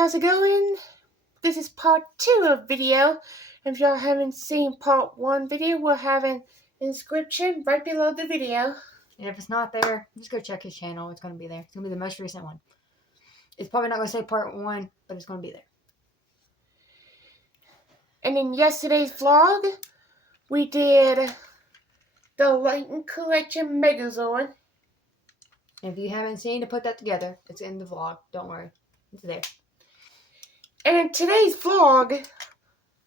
how's it going? This is part 2 of video. If y'all haven't seen part 1 video, we'll have an inscription right below the video. And if it's not there, just go check his channel. It's going to be there. It's going to be the most recent one. It's probably not going to say part 1, but it's going to be there. And in yesterday's vlog, we did the Lightning Collection Megazord. And if you haven't seen to put that together, it's in the vlog. Don't worry. It's there. And in today's vlog,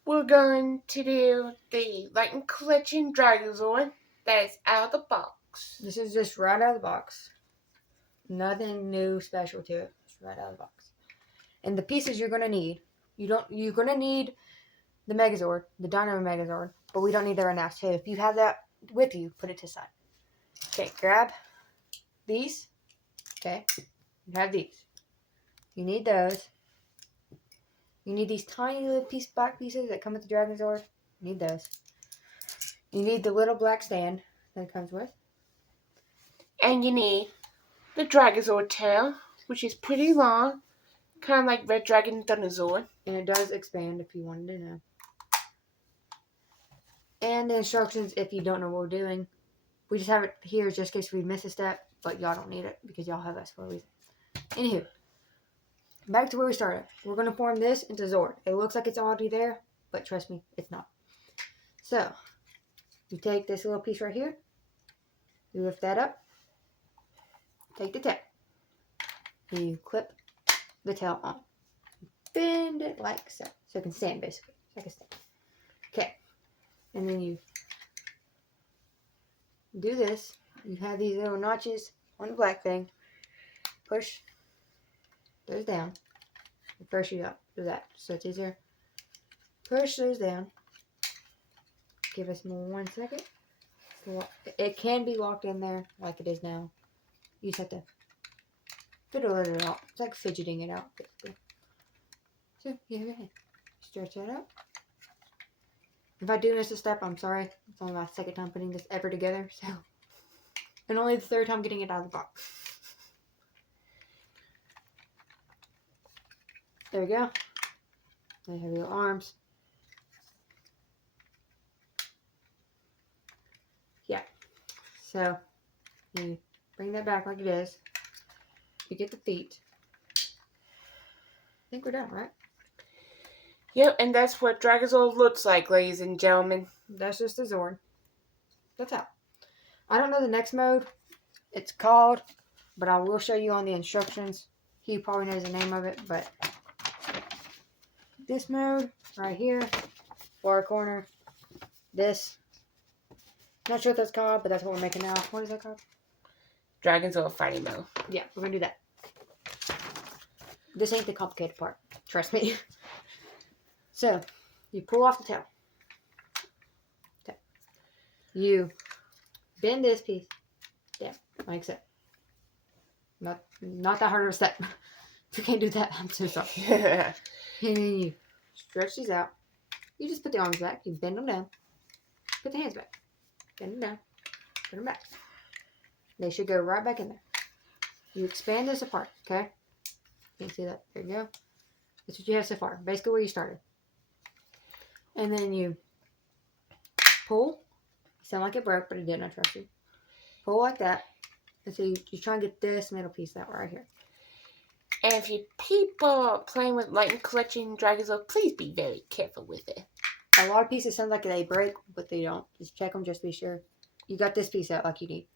we're going to do the Lightning Collection Dragonzord that is out of the box. This is just right out of the box. Nothing new special to it. It's right out of the box. And the pieces you're going to need. You're going to need the Megazord, the Dynamo Megazord, but we don't need that right now. So if you have that with you, put it to the side. Okay, grab these. Okay, you have these. You need those. You need these tiny little black pieces that come with the Dragonzord. You need those. You need the little black stand that it comes with. And you need the Dragonzord tail, which is pretty long, kind of like Red Dragon Thunderzord. And it does expand if you wanted to know. And the instructions if you don't know what we're doing. We just have it here just in case we miss a step, but y'all don't need it because y'all have us for a reason. Anywho, back to where we started. We're going to form this into Zord. It looks like it's already there, but trust me, it's not. So, you take this little piece right here. You lift that up. Take the tail. And you clip the tail on. Bend it like so. So it can stand, basically. Like a stand. Okay. And then you do this. You have these little notches on the black thing. Push those down. And first you do that. So it's easier. Push those down. Give us more 1 second. It can be locked in there like it is now. You just have to fiddle it out. It's like fidgeting it out, basically. So you have your hand. Stretch that out. If I do miss a step, I'm sorry. It's only my second time putting this ever together, so. And only the third time getting it out of the box. There we go. They have your arms. Yeah. So, you bring that back like it is. You get the feet. I think we're done, right? Yep, and that's what Dragonzord looks like, ladies and gentlemen. That's just the Zord. That's how. I don't know the next mode it's called, but I will show you on the instructions. He probably knows the name of it, but this mode right here, far corner, this. Not sure what that's called, but that's what we're making now. What is that called? Dragonzord Fighting Mode. Yeah, we're gonna do that. This ain't the complicated part. Trust me. So, you pull off the tail. Okay. You bend this piece down, like so. Not that hard of a step. If you can't do that, I'm so sorry. And then you stretch these out. You just put the arms back. You bend them down. Put the hands back. Bend them down. Put them back. They should go right back in there. You expand this apart, okay? Can't see that. There you go. That's what you have so far. Basically where you started. And then you pull. You sound like it broke, but it didn't. I trust you. Pull like that. And so you try and get this middle piece out right here. And if you people are playing with Lightning Collection Dragonzord, please be very careful with it. A lot of pieces sound like they break, but they don't. Just check them just to be sure. You got this piece out like you need.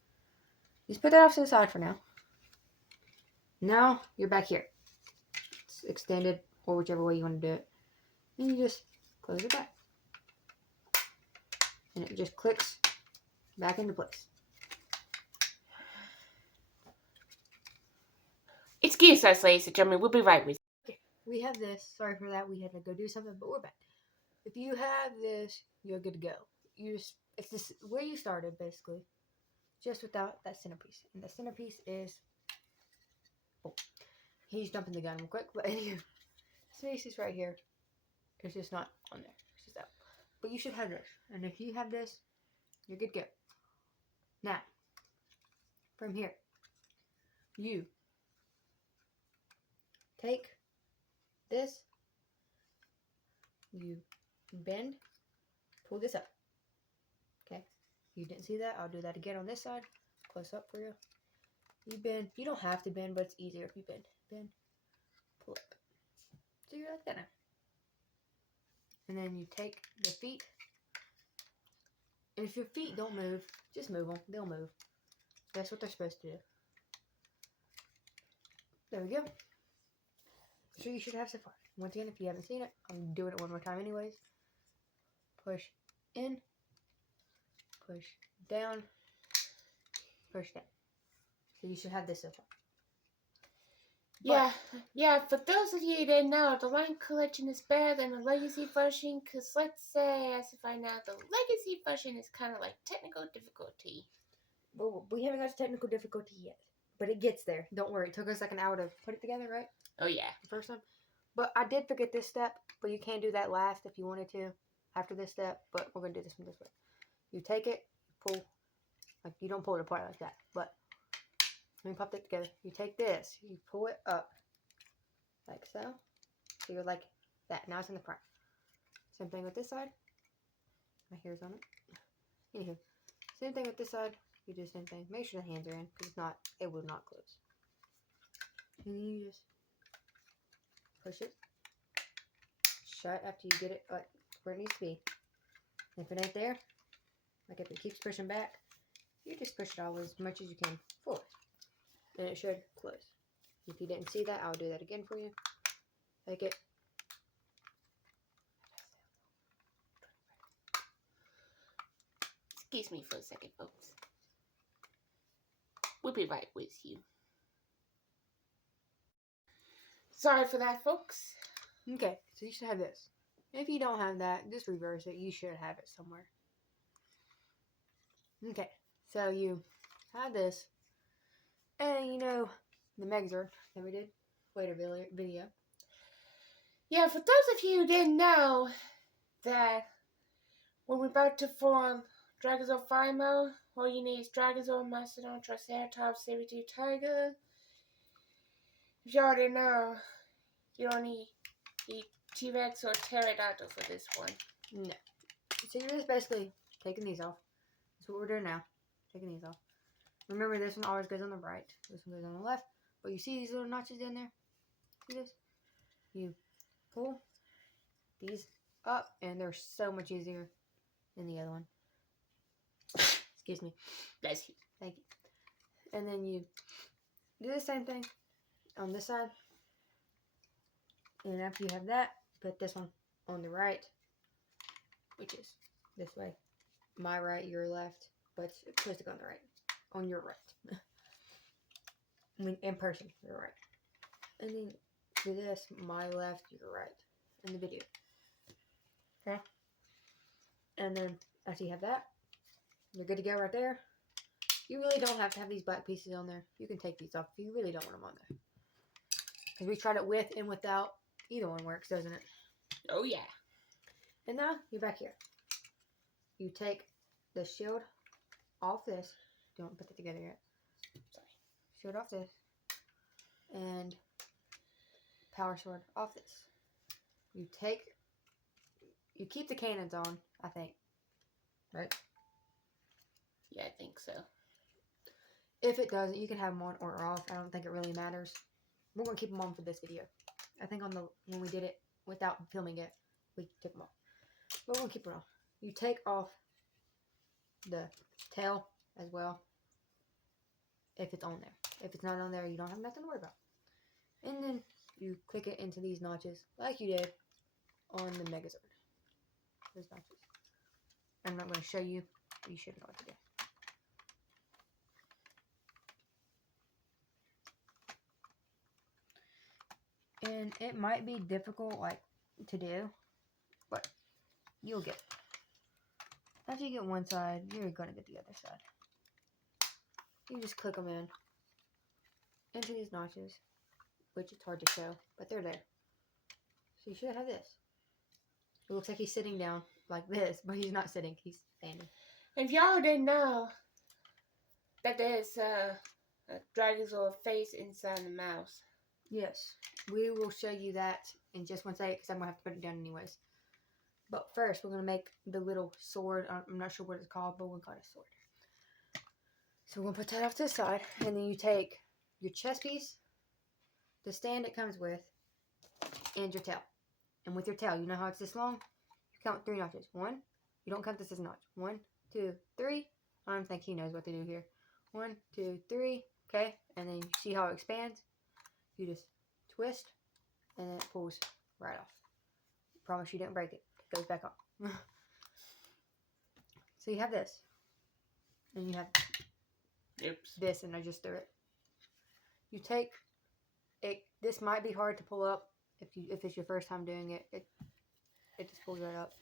Just put that off to the side for now. Now you're back here. It's extended, or whichever way you want to do it. And you just close it back. And it just clicks back into place. Excuse us, ladies and gentlemen. We'll be right with you. Okay, we have this. Sorry for that. We had to go do something, but we're back. If you have this, you're good to go. It's this where you started, basically. Just without that centerpiece. And the centerpiece is... Oh, he's jumping the gun real quick. But anyway, this is right here. It's just not on there. It's just out. But you should have this. And if you have this, you're good to go. Now, from here, you take this. You bend, pull this up. Okay, you didn't see that? I'll do that again on this side. Close up for you. You bend. You don't have to bend, but it's easier if you bend. Bend, pull up. So you're like that now. And then you take the feet. And if your feet don't move, just move them. They'll move. That's what they're supposed to do. There we go. So you should have so far. Once again, if you haven't seen it, I'm doing it one more time anyways. Push in. Push down. Push down. So you should have this so far. Yeah, for those of you who didn't know, the Light Collection is better than the Legacy version, because let's say, as if I know, the Legacy version is kind of like technical difficulty. Well, we haven't got to technical difficulty yet, but it gets there. Don't worry. It took us like an hour to put it together, right? Oh, yeah. The first time. But I did forget this step, but you can do that last if you wanted to after this step, but we're going to do this one this way. You take it, pull, like you don't pull it apart like that, but let me pop that together. You take this, you pull it up like so. So you're like that. Now it's in the front. Same thing with this side. My hair's on it. Anywho, same thing with this side. You do the same thing. Make sure the hands are in, because if not, it will not close. And you just push it shut after you get it where it needs to be. And if it ain't there, like if it keeps pushing back, you just push it all as much as you can forward. And it should close. If you didn't see that, I'll do that again for you. Take it. Excuse me for a second, folks. We'll be right with you. Sorry for that, folks. Okay, so you should have this. If you don't have that, just reverse it. You should have it somewhere. Okay, so you have this. And you know the Megazord that we did later video. Yeah, for those of you who didn't know that when we're about to form Dragonzord Fire Mode, all you need is Dragonzord, Mastodon, Triceratops, Saber-tooth Tiger. If you already know, you don't need T-Rex or Pterodactyl for this one. No. So you're just basically taking these off. That's what we're doing now. Taking these off. Remember, this one always goes on the right. This one goes on the left. But you see these little notches in there? See this? You pull these up, and they're so much easier than the other one. Excuse me. Bless you. Thank you. And then you do the same thing on this side. And after you have that, put this one on the right, which is this way. My right, your left, but it's supposed to go on the right. On your right. I mean, in person, your right. And then do this, my left, your right, in the video. Okay? And then after you have that, you're good to go right there. You really don't have to have these black pieces on there. You can take these off if you really don't want them on there. Because we tried it with and without. Either one works, doesn't it? Oh, yeah. And now, you're back here. You take the shield off this. Don't put it together yet. Sorry. Shield off this. And power sword off this. You keep the cannons on, I think. Right? Yeah, I think so. If it doesn't, you can have them on or off. I don't think it really matters. We're going to keep them on for this video. I think when we did it without filming it, we took them off. But we're going to keep them on. You take off the tail as well. If it's on there. If it's not on there, you don't have nothing to worry about. And then you click it into these notches like you did on the Megazord. Those notches. I'm not going to show you. You should know what to do. And it might be difficult, to do, but you'll get it. After you get one side, you're going to get the other side. You just click them into these notches, which it's hard to show, but they're there. So you should have this. It looks like he's sitting down like this, but he's not sitting, he's standing. If y'all didn't know that there's a Dragonzord face inside the mouse. Yes, we will show you that in just one second because I'm going to have to put it down anyways. But first, we're going to make the little sword. I'm not sure what it's called, but we'll call it a sword. So we're going to put that off to the side. And then you take your chest piece, the stand it comes with, and your tail. And with your tail, you know how it's this long? You count 3 notches. 1. You don't count this as a notch. 1, 2, 3. I don't think he knows what to do here. 1, 2, 3. Okay. And then you see how it expands? You just twist, and then it pulls right off. Promise you didn't break it. It goes back on. So you have this. And you have this, and I just threw it. You take it. This might be hard to pull up if it's your first time doing it. It just pulls right up.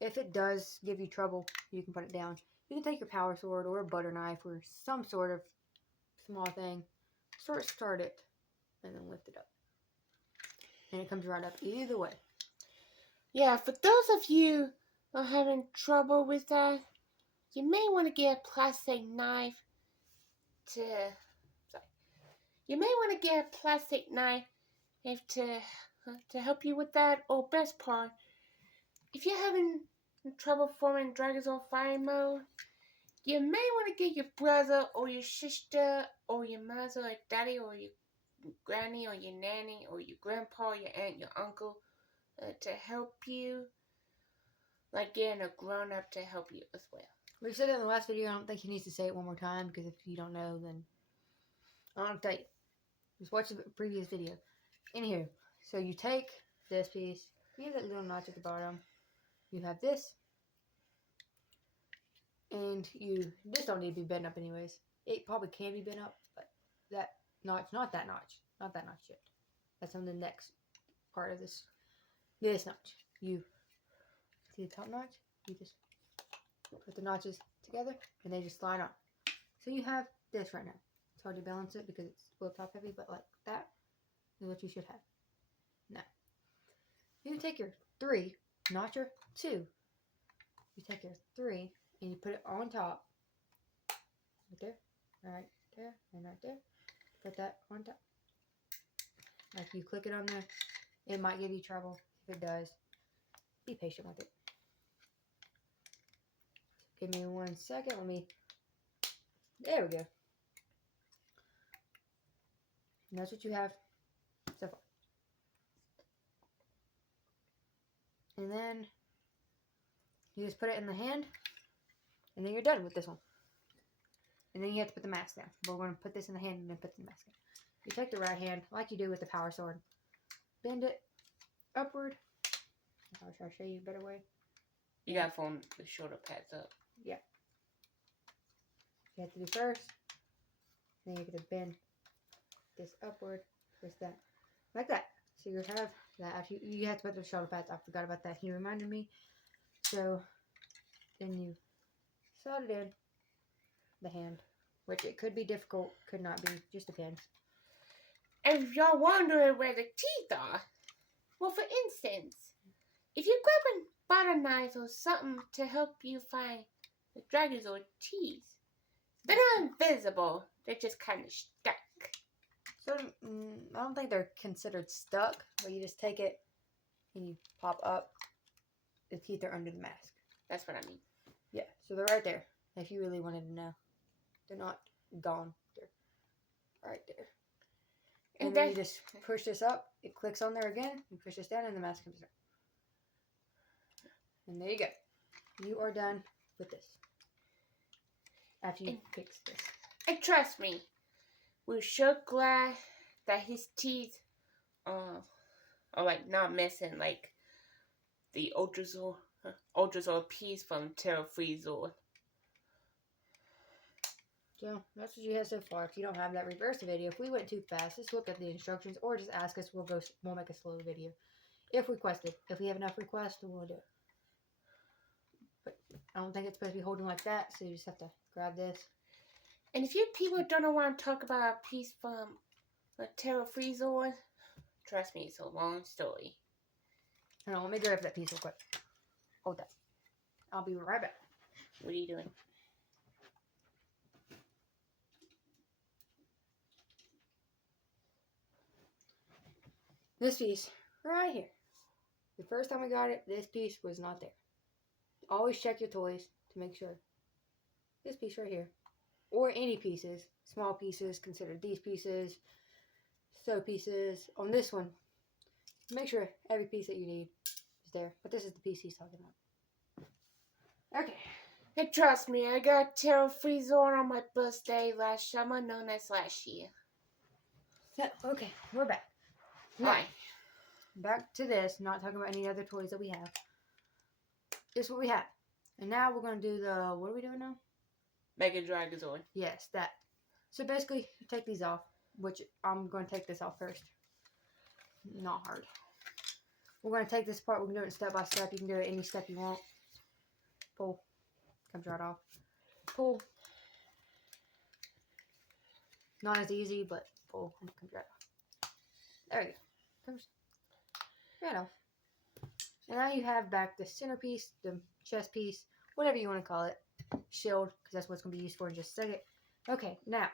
If it does give you trouble, you can put it down. You can take your power sword or a butter knife or some sort of small thing. Start it, and then lift it up. And it comes right up either way. Yeah, for those of you who are having trouble with that, you may want to get a plastic knife to... You may want to get a plastic knife to help you with that. Or best part, if you're having trouble forming Dragonzord fire mode, you may want to get your brother or your sister or your mother or daddy or your granny or your nanny or your grandpa, your aunt, your uncle to help you. Like getting a grown-up to help you as well. We said it in the last video. I don't think he needs to say it one more time because if you don't know, then I don't tell you. Just watch the previous video. Anywho, so you take this piece. You have that little notch at the bottom. You have this. And this don't need to be bent up anyways. It probably can be bent up, but that notch, not that notch yet. That's on the next part of this notch. You see the top notch? You just put the notches together and they just slide on. So you have this right now. It's hard to balance it because it's a little top heavy, but like that is what you should have. Now, you take your 3, not your 2. You take your 3 and you put it on top. Right there, and right there. Put that on top. Like you click it on there, it might give you trouble. If it does, be patient with it. Give me 1 second. There we go. And that's what you have so far. And then you just put it in the hand, and then you're done with this one. And then you have to put the mask down. But we're going to put this in the hand and then put the mask down. You take the right hand, like you do with the power sword, bend it upward. I'll try to show you a better way. You gotta fold the shoulder pads up. Yeah. You have to do first. Then you're going to bend this upward. Just that. Like that. So you have that. After you have to put the shoulder pads. I forgot about that. He reminded me. So then you slide it in the hand. Which it could be difficult, could not be. Just depends. And if y'all wondering where the teeth are, well, for instance, if you grab a butter knife or something to help you find the Dragonzord teeth, they're not invisible. They're just kind of stuck. So, I don't think they're considered stuck, but you just take it and you pop up. The teeth are under the mask. That's what I mean. Yeah, so they're right there, if you really wanted to know. They're not gone. They're right there. And then you just push this up. It clicks on there again. You push this down and the mask comes down. And there you go. You are done with this. After you fix this. And trust me, we're so glad that his teeth are like not missing like the Ultrazord piece from Terra Freezord. So that's what you have so far. If you don't have that, reverse the video. If we went too fast, just look at the instructions or just ask us. We'll make a slow video. If requested. If we have enough requests, then we'll do it. But I don't think it's supposed to be holding like that, so you just have to grab this. And if you people don't want to talk about a piece from Terra Freezord, trust me, it's a long story. Hold on, let me grab that piece real quick. Hold that. I'll be right back. What are you doing? This piece right here. The first time I got it, this piece was not there. Always check your toys to make sure. This piece right here. Or any pieces. Small pieces. Consider these pieces. So pieces. On this one, make sure every piece that you need is there. But this is the piece he's talking about. Okay. And trust me, I got Terra Freezor on my birthday last summer, known as last year. So, okay, we're back. Hi. Back to this, not talking about any other toys that we have. This is what we have. And now we're going to do the, what are we doing now? Mega Dragonzord. Yes, that. So basically, you take these off, which I'm going to take this off first. Not hard. We're going to take this apart. We can do it step by step. You can do it any step you want. Pull. Comes right off. Pull. Not as easy, but pull and it comes right off. There we go. Comes right off. And now you have back the centerpiece, the chest piece, whatever you want to call it. Shield, because that's what it's going to be used for in just a second. Okay, now,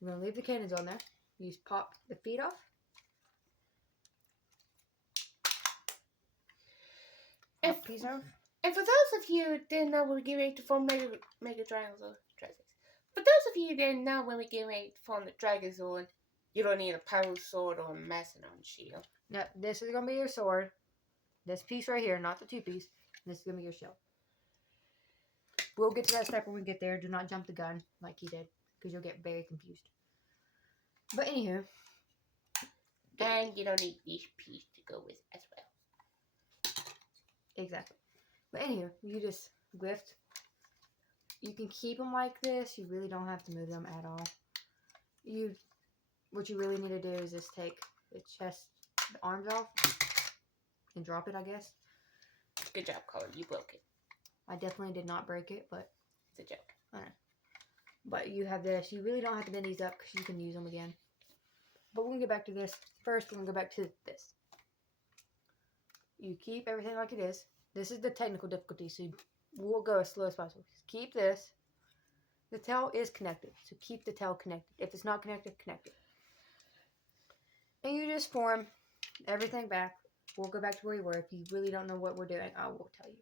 I'm going to leave the cannons on there. You just pop the feet off. If- Piece off. And for those of you who didn't know when we get ready to form Mega Dragonzord, for those of you who didn't know when we get ready to form the Dragonzord, you don't need a power sword or a Mastodon shield. No, this is going to be your sword. This piece right here, not the two piece. This is going to be your shield. We'll get to that step when we get there. Do not jump the gun like he did, because you'll get very confused. But anywho. And you don't need each piece to go with as well. Exactly. But anywho, you just lift. You can keep them like this. You really don't have to move them at all. What you really need to do is just take the chest, the arms off, and drop it, I guess. Good job, Colin. You broke it. I definitely did not break it, but it's a joke. Alright. But you have this. You really don't have to bend these up because you can use them again. But we're going to get back to this. First, we're going to go back to this. You keep everything like it is. This is the technical difficulty, so we'll go as slow as possible. Keep this. The tail is connected, so keep the tail connected. If it's not connected, connect it. And you just form everything back. We'll go back to where we were. If you really don't know what we're doing, I will tell you.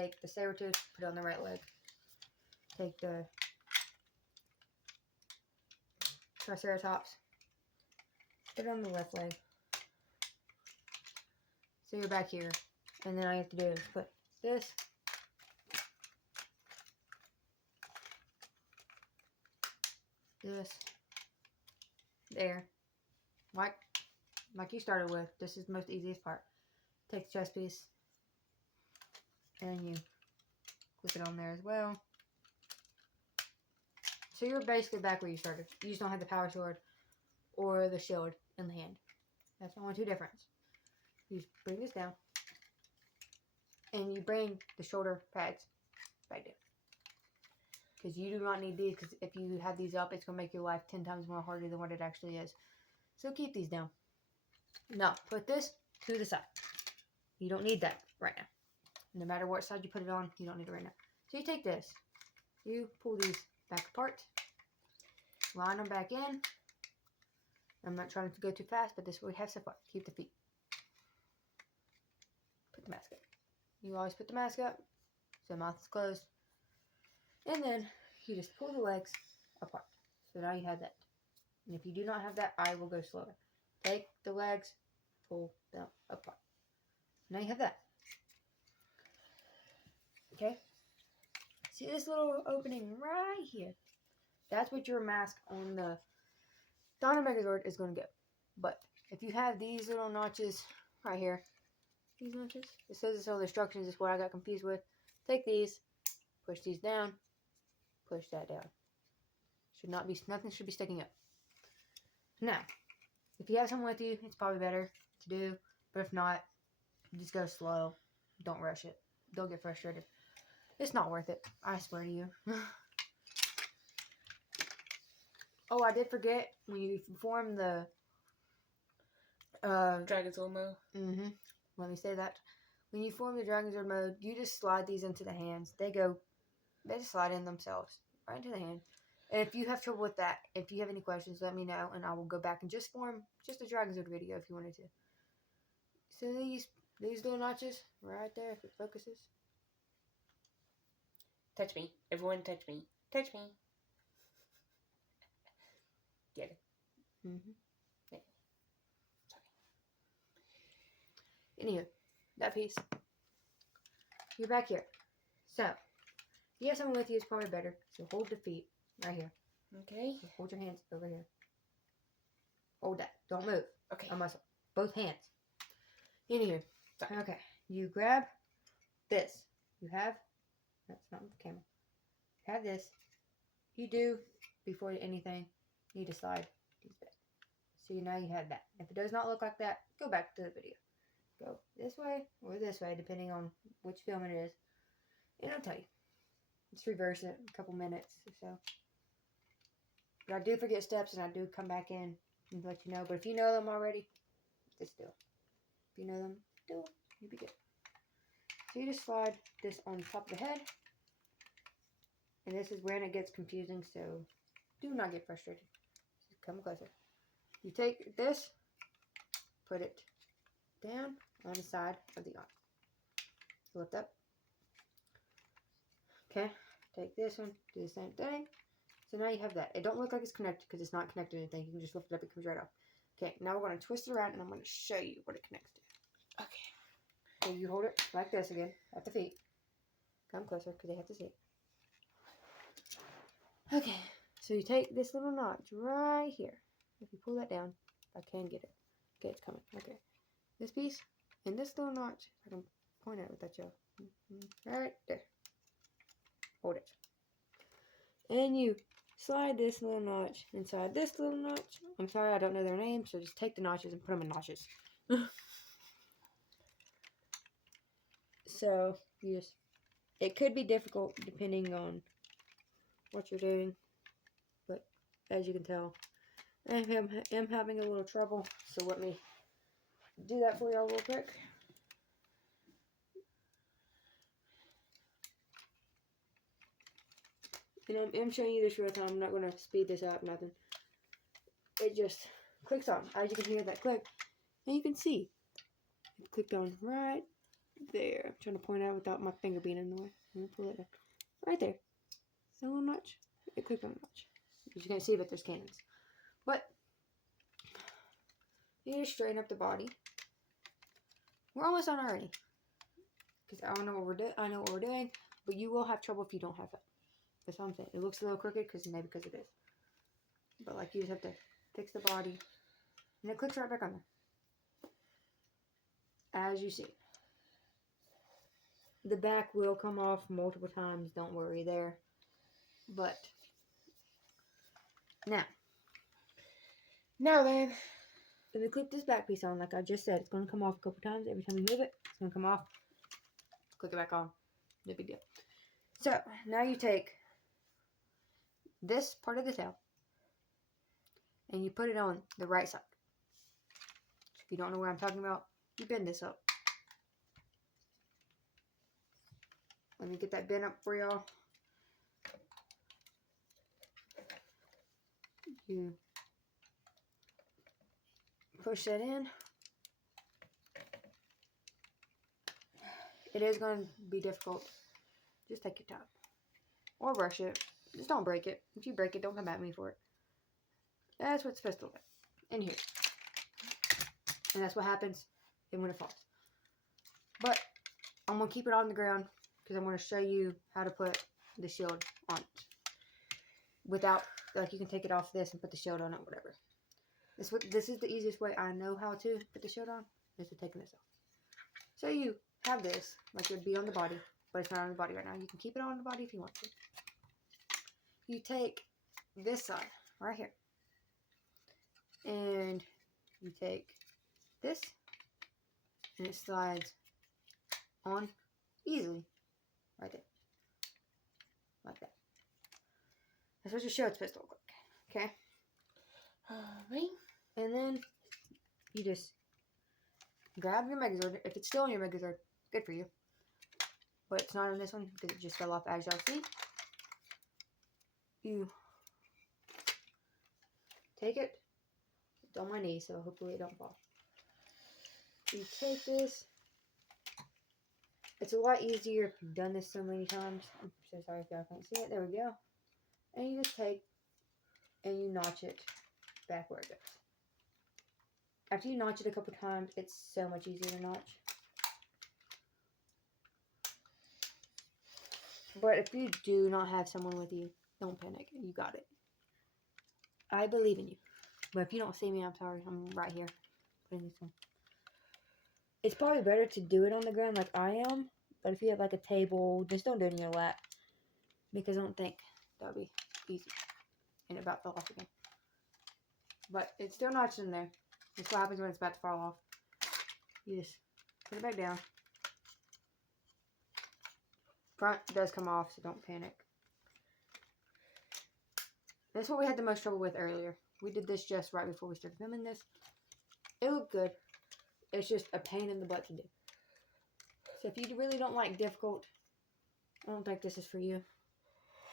Take the saber tooth, put it on the right leg. Take the Triceratops, put it on the left leg. So you're back here. And then all you have to do is put this there. Like you started with. This is the most easiest part. Take the chest piece. And you clip it on there as well. So you're basically back where you started. You just don't have the power sword or the shield in the hand. That's the only two difference. You just bring this down. And you bring the shoulder pads back down. Because you do not need these. Because if you have these up, it's going to make your life 10 times more harder than what it actually is. So keep these down. Now, put this to the side. You don't need that right now. No matter what side you put it on, you don't need it right now. So you take this. You pull these back apart. Line them back in. I'm not trying to go too fast, but this is what we have so far. Keep the feet. Put the mask up. You always put the mask up so the mouth is closed. And then you just pull the legs apart. So now you have that. And if you do not have that, I will go slower. Take the legs, pull them apart. Now you have that. Okay? See this little opening right here? That's what your mask on the Dino Megazord is going to go. But if you have these little notches right here, these notches, it says it's all the instructions, is what I got confused with. Take these, push these down, push that down. Nothing should be sticking up. Now, if you have someone with you, it's probably better to do. But if not, just go slow. Don't rush it. Don't get frustrated. It's not worth it. I swear to you. Oh, I did forget, when you form the Dragonzord mode. Let me say that. When you form the Dragonzord mode, you just slide these into the hands. They just slide in themselves. Right into the hand. If you have trouble with that, if you have any questions, let me know, and I will go back and just form just a Dragonzord video if you wanted to. So these little notches right there, if it focuses. Touch me. Everyone touch me. Touch me. Get it? Mm-hmm. Yeah. Sorry. Anywho, that piece. You're back here. So, if you have someone with you, it's probably better. So hold the feet right here. Okay. So hold your hands over here. Hold that. Don't move. Okay. A muscle. Both hands. Anywho. Sorry. Okay. You grab this. You have. That's not with the camera. You have this. You do, before anything, need to slide these back. So now you have that. If it does not look like that, go back to the video. Go this way or this way, depending on which film it is. And I'll tell you. Just reverse it a couple minutes or so. But I do forget steps, and I do come back in and let you know. But if you know them already, just do it. If you know them, do it. You'll be good. So you just slide this on top of the head. And this is when it gets confusing, so do not get frustrated. Just come closer. You take this, put it down on the side of the arm. Lift up. Okay, take this one, do the same thing. So now you have that. It don't look like it's connected because it's not connected to anything. You can just lift it up, it comes right off. Okay, now we're going to twist it around and I'm going to show you what it connects to. Okay. So you hold it like this again, at the feet. Come closer because they have to see it. Okay, so you take this little notch right here. If you pull that down, I can get it. Okay, it's coming. Okay. This piece and this little notch, I can point at it with that gel. Right there. Hold it. And you slide this little notch inside this little notch. I'm sorry, I don't know their names, so just take the notches and put them in notches. So, you just, it could be difficult depending on what you're doing, but as you can tell, I am having a little trouble, so let me do that for y'all real quick. And I'm showing you this real time. I'm not going to speed this up, nothing. It just clicks on. As you can hear that click, and you can see it clicked on right there. I'm trying to point out without my finger being in the way. I'm going to pull it down. Right there. A little notch. It clicked on the notch. As you can see, but there's cannons. But you just straighten up the body. We're almost done already. Because I don't know what we're doing. I know what we're doing, but you will have trouble if you don't have it. That's what I'm saying. It looks a little crooked because maybe because it is. But like you just have to fix the body. And it clicks right back on there. As you see. The back will come off multiple times. Don't worry there. But now then, if we clip this back piece on, like I just said, it's going to come off a couple times. Every time you move it, it's going to come off. Click it back on. No big deal. So, now you take this part of the tail and you put it on the right side. If you don't know what I'm talking about, you bend this up. Let me get that bent up for y'all. You push that in. It is going to be difficult. Just take your time. Or rush it. Just don't break it. If you break it, don't come at me for it. That's what it's supposed to look like. In here. And that's what happens when it falls. But I'm going to keep it on the ground because I'm going to show you how to put the shield on it. Without, like, you can take it off this and put the shield on it, whatever. This is the easiest way I know how to put the shield on, is to taking this off. So you have this, like it would be on the body, but it's not on the body right now. You can keep it on the body if you want to. You take this side, right here, and you take this, and it slides on easily, right there, like that. That's what your shield's supposed to look like, okay? Alright. And then you just grab your Megazord. If it's still on your Megazord, good for you. But it's not on this one because it just fell off, as y'all see. You take it. It's on my knee, so hopefully it don't fall. You take this. It's a lot easier if you've done this so many times. I'm so sorry if y'all can't see it. There we go. And you just take and you notch it back where it goes. After you notch it a couple times, it's so much easier to notch. But if you do not have someone with you, don't panic. You got it. I believe in you. But if you don't see me, I'm sorry. I'm right here putting this on. It's probably better to do it on the ground like I am. But if you have like a table, just don't do it in your lap. Because I don't think that would be easy. And it about fell off again. But it's still notched in there. That's what happens when it's about to fall off. You just put it back down. Front does come off, so don't panic. That's what we had the most trouble with earlier. We did this just right before we started filming this. It looked good. It's just a pain in the butt to do. So if you really don't like difficult, I don't think this is for you.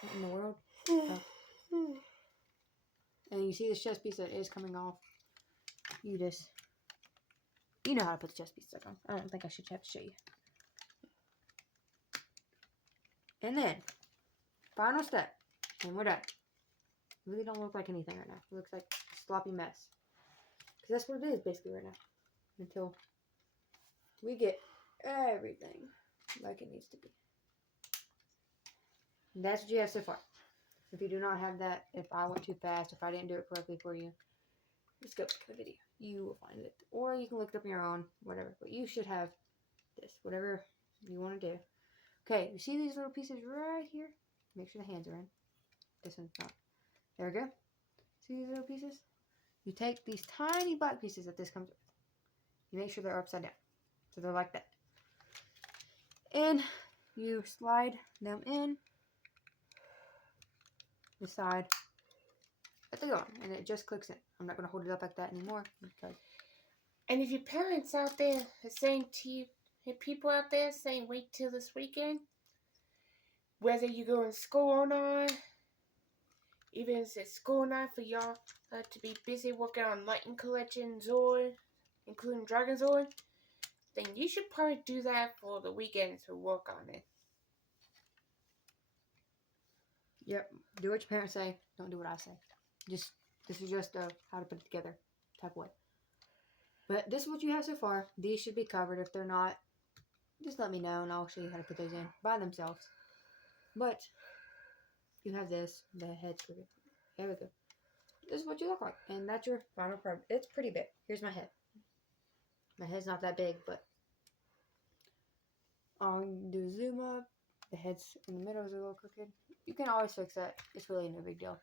What in the world? Oh. And you see this chest piece that is coming off. You know how to put the chest piece back on. I don't think I should have to show you. And then, final step, and we're done. It really don't look like anything right now. It looks like a sloppy mess. Because that's what it is basically right now. Until we get everything like it needs to be. And that's what you have so far. If you do not have that, if I went too fast, if I didn't do it correctly for you, just go back to the video. You will find it. Or you can look it up on your own, whatever. But you should have this, whatever you want to do. Okay, you see these little pieces right here? Make sure the hands are in. This one's not. There we go. See these little pieces? You take these tiny black pieces that this comes with. You make sure they're upside down. So they're like that. And you slide them in the side that they go on. And it just clicks in. I'm not going to hold it up like that anymore. Because... And if your parents out there are saying to you, if people out there saying wait till this weekend, whether you go in school or not, even if it's school night for y'all to be busy working on Lightning Collection Zord, including Dragonzord, then you should probably do that for the weekend to work on it. Yep. Do what your parents say. Don't do what I say. This is just how to put it together type of way. But this is what you have so far. These should be covered. If they're not, just let me know and I'll show you how to put those in by themselves. But you have this, the head screw. There we go. This is what you look like. And that's your final product. It's pretty big. Here's my head. My head's not that big, but I'll do zoom up. The head's in the middle is a little crooked. You can always fix that. It's really no big deal.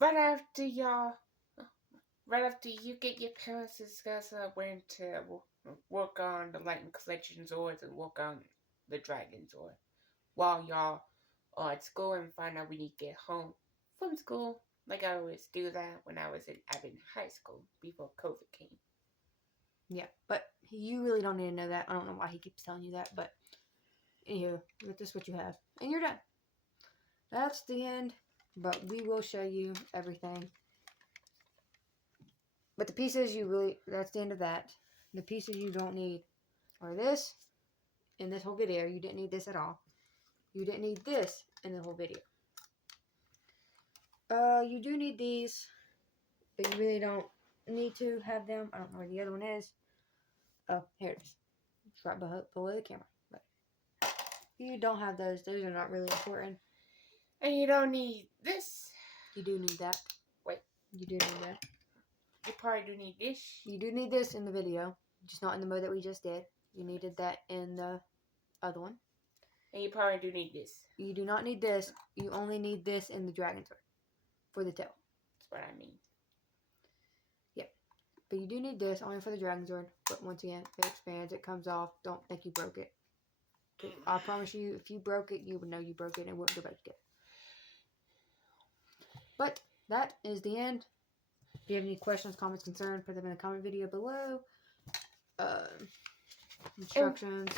Right after you get your parents to discuss when to work on the Lightning Collection Zords and work on the Dragonzord. While y'all are at school and find out when you get home from school, like I always do that when I was in high school before COVID came. Yeah, but you really don't need to know that. I don't know why he keeps telling you that, but anywho, this is what you have. And you're done. That's the end, but we will show you everything. But the pieces that's the end of that. The pieces you don't need are this in this whole video. You didn't need this at all. You didn't need this in the whole video. You do need these, but you really don't need to have them. I don't know where the other one is. Oh, here it is. It's right below the camera. But you don't have those. Those are not really important. And you don't need this. You do need that. Wait. You do need that. You probably do need this. You do need this in the video. Just not in the mode that we just did. You needed that in the other one. And you probably do need this. You do not need this. You only need this in the Dragonzord. For the tail. That's what I mean. Yep. But you do need this only for the Dragonzord. But once again, it expands. It comes off. Don't think you broke it. I promise you, if you broke it, you would know you broke it and it wouldn't go back together. But that is the end. If you have any questions, comments, concerns, put them in the comment video below. Instructions.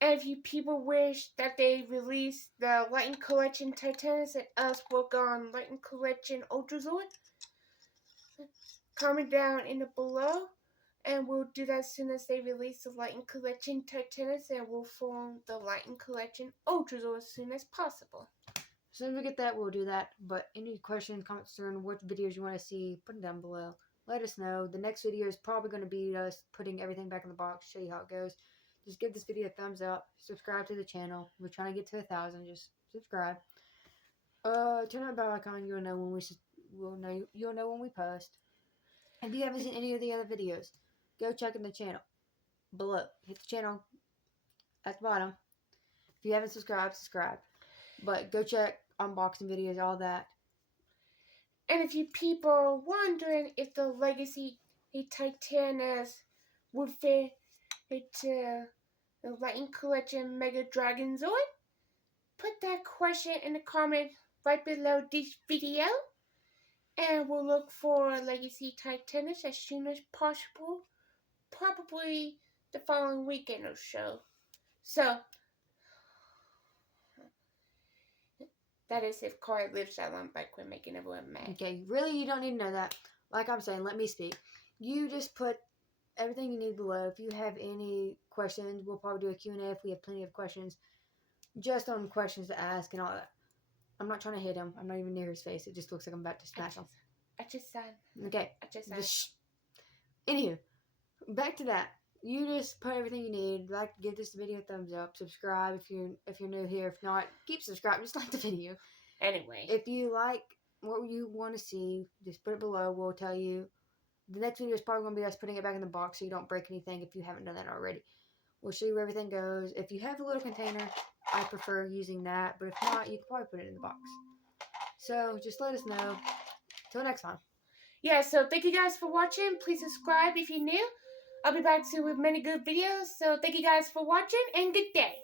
And if you people wish that they release the Lightning Collection Titans and us work on Lightning Collection Ultrazord, comment down in the below. And we'll do that as soon as they release the Lightning Collection Titanius, and we'll form the Lightning Collection Ultrazord as soon as possible. As soon as we get that, we'll do that. But any questions, comments, on what videos you want to see, put them down below. Let us know. The next video is probably going to be us putting everything back in the box, show you how it goes. Just give this video a thumbs up. Subscribe to the channel. We're trying to get to 1,000. Just subscribe. Turn on the bell icon. You'll know when we post. If you haven't seen any of the other videos, go check in the channel below. Hit the channel at the bottom. If you haven't subscribed, subscribe. But go check unboxing videos, all that. And if you people are wondering if the Legacy Titanius would fit into the Lightning Collection Mega Dragonzord, put that question in the comment right below this video. And we'll look for Legacy Titanius as soon as possible. Probably the following weekend or so. So, that is if Corey lives that long by quit making everyone mad. Okay, really, you don't need to know that. Like I'm saying, let me speak. You just put everything you need below. If you have any questions, we'll probably do a Q&A if we have plenty of questions. Just on questions to ask and all that. I'm not trying to hit him. I'm not even near his face. It just looks like I'm about to smash him. I just said. Okay. Just Anywho, back to that. You just put everything you need. Like, give this video a thumbs up. Subscribe if you're new here. If not, keep subscribing. Just like the video. Anyway. If you like what you want to see, just put it below. We'll tell you. The next video is probably going to be us putting it back in the box so you don't break anything if you haven't done that already. We'll show you where everything goes. If you have a little container, I prefer using that. But if not, you can probably put it in the box. So, just let us know. Till next time. Yeah, so thank you guys for watching. Please subscribe if you're new. I'll be back soon with many good videos. So thank you guys for watching and good day.